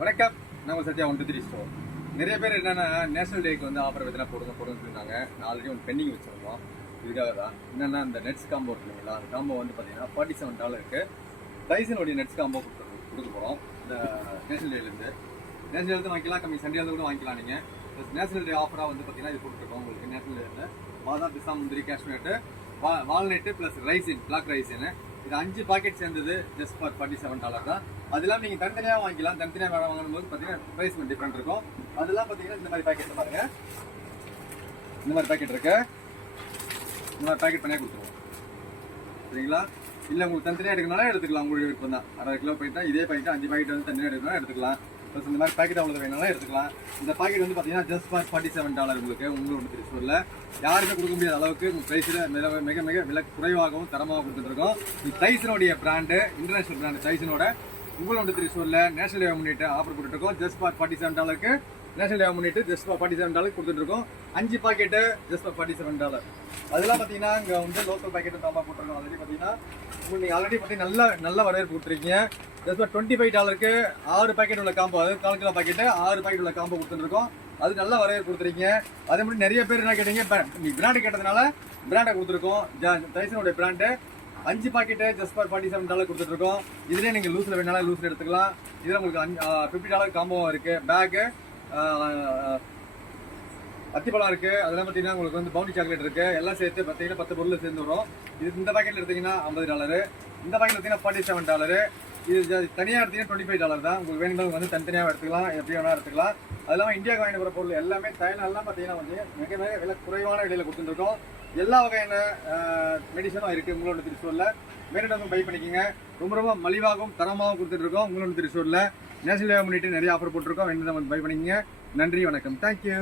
வணக்கம். நம்ம சத்யா 123 ஸ்டோர். நிறைய பேர் என்னன்னா நேஷனல் டேக்கு வந்து ஆஃபர் எத்தனை போடுன்னு இருந்தாங்க. நான் ஆல்ரெடி ஒன்று பெண்டிங் வச்சிருந்தோம். இதுக்காக தான் என்னன்னா இந்த நெட்ஸ் காம்போ இருக்கு இல்லைங்களா, அந்த காம்போ வந்து பார்த்தீங்கன்னா $47 டைசனுடைய நெட்ஸ் காம்போ கொடுக்க போகிறோம். இந்த நேஷனல் டேலேருந்து வாங்கிக்கலாம், கம்மி சண்டேலேருந்து கூட வாங்கிக்கலாம். நீங்கள் ப்ளஸ் நேஷனல் டே ஆஃபராக வந்து பார்த்தீங்கன்னா இது கொடுத்துருக்கோம் உங்களுக்கு. நேஷனல் டேல பாதாம், பிஸ்தா, முந்திரி, Kashmir, walnut plus raisin, black ரைசின்னு இது 5 பாக்கெட் சேர்ந்தது ஜஸ்ட் ஃபார் $47 தான். அதெல்லாம் நீங்கள் தனித்தனியாக வாங்கிக்கலாம். தனித்தனியாக வேலை வாங்கும்போது பார்த்தீங்கன்னா ப்ரைஸ் கொஞ்சம் டிஃப்ரெண்ட் இருக்கும். அதெல்லாம் பார்த்தீங்கன்னா இந்த மாதிரி பேக்கெட் பாருங்க, இந்த மாதிரி பேக்கெட் இருக்கு. இந்த மாதிரி பேக்கெட் பண்ணியே கொடுத்துருவோம் சரிங்களா. இல்லை உங்களுக்கு தனித்தனியாக எடுக்கனாலும் எடுத்துக்கலாம், உங்களுக்கு விருப்பம் தான். 1/2 கிலோ போயிட்டா இதே பாக்கெட் 5 பாக்கெட் வந்து தனியாக எடுக்கணும் எடுத்துக்கலாம். ப்ளஸ் இந்த மாதிரி பேக்கெட் அவ்வளோ வேணாலும் எடுத்துக்கலாம். இந்த பாக்கெட் வந்து பார்த்தீங்கன்னா ஜஸ்ட் ஃபார் $47 உங்களுக்கு உங்களோட திருச்சூரில் யாருமே கொடுக்க முடியாத அளவுக்கு உங்கள் ப்ரைஸில் மிக மிக விலை குறைவாகவும் தரமாக கொடுத்துட்ருக்கோம். இது டைசனுடைய பிராண்டு, இன்டர்நேஷனல் பிராண்டு டைசனோட உங்களோட திருச்சூரில் நேஷனல் டே முன்னிட்டு ஆஃபர் போட்டுருக்கோம். ஜஸ்ட் ஃபார் $47 நேஷனல் டே முன்னிட்டு ஜஸ்ட் ஃபார் $47 கொடுத்துட்ருக்கோம். 5 பாக்கெட்டு ஜஸ்ட் ஃபார் $47. அதெல்லாம் பார்த்தீங்கன்னா இங்கே வந்து லோக்கல் பாக்கெட்டு தாமா போட்டிருக்கோம். ஆல்ரெடி பார்த்தீங்கன்னா நீங்கள் ஆல்ரெடி பார்த்தீங்கன்னா நல்ல வரவேற்பு கொடுத்துருக்கீங்க. ஜஸ்ட் ஃபார் $25 6 பாக்கெட் உள்ள காம்போ, அதாவது 4 கிலோ பாக்கெட்டு 6 பாக்கெட் உள்ள காம்போ கொடுத்துருக்கோம். அது நல்ல வரவேற்பு கொடுத்துருக்கீங்க. அதே மாதிரி நிறைய பேர் என்ன கேட்டீங்க, பிராண்டு கேட்டதுனால பிராண்டை கொடுத்துருக்கோம். டைசனுடைய பிராண்டு 5 பாக்கெட்டு ஜஸ்ட் ஃபார் $47 கொடுத்துட்ருக்கோம். இதுலேயே நீங்கள் லூஸில் வேணாலும் லூஸில் எடுத்துக்கலாம். இதில் உங்களுக்கு $50 காம்போவும் இருக்குது. பேக்கு, அத்திப்பழம் இருக்குது. அதெல்லாம் பார்த்தீங்கன்னா உங்களுக்கு வந்து பவுண்டி சாக்லேட் இருக்குது. எல்லாம் சேர்த்து பார்த்தீங்கன்னா 10 பொருள் சேர்ந்து வரும். இது இந்த பாக்கெட்டில் எடுத்தீங்கன்னா $50, இந்த பாக்கெட்டில் எடுத்தீங்கன்னா $47. இது தனியாக எடுத்தீங்கன்னா $25 தான். உங்களுக்கு வேணுங்களும் வந்து தனித்தனியாக எடுத்துக்கலாம், எப்படி வேணால் எடுத்துக்கலாம். அது இல்லாமல் இந்தியாவுக்கு வாங்கிட்டு போகிற பொருள் எல்லாமே தைலெல்லாம் பார்த்தீங்கன்னா வந்து மிக மிக விலை குறைவான விலையில் கொடுத்துருக்கோம். எல்லா வகையான மெடிசனும் இருக்குது உங்களோட திருச்சூரில். வேணுன்றவங்க பை பண்ணிக்கோங்க. ரொம்ப ரொம்ப மலிவாகவும் தரமாகவும் கொடுத்துட்ருக்கோம் உங்களோட திருச்சூரில். நேஷனல் டே முன்னிட்டு நிறைய ஆஃபர் போட்டிருக்கோம். வேணுன்றவங்க பை பண்ணிக்கோங்க. நன்றி, வணக்கம், தேங்க்யூ.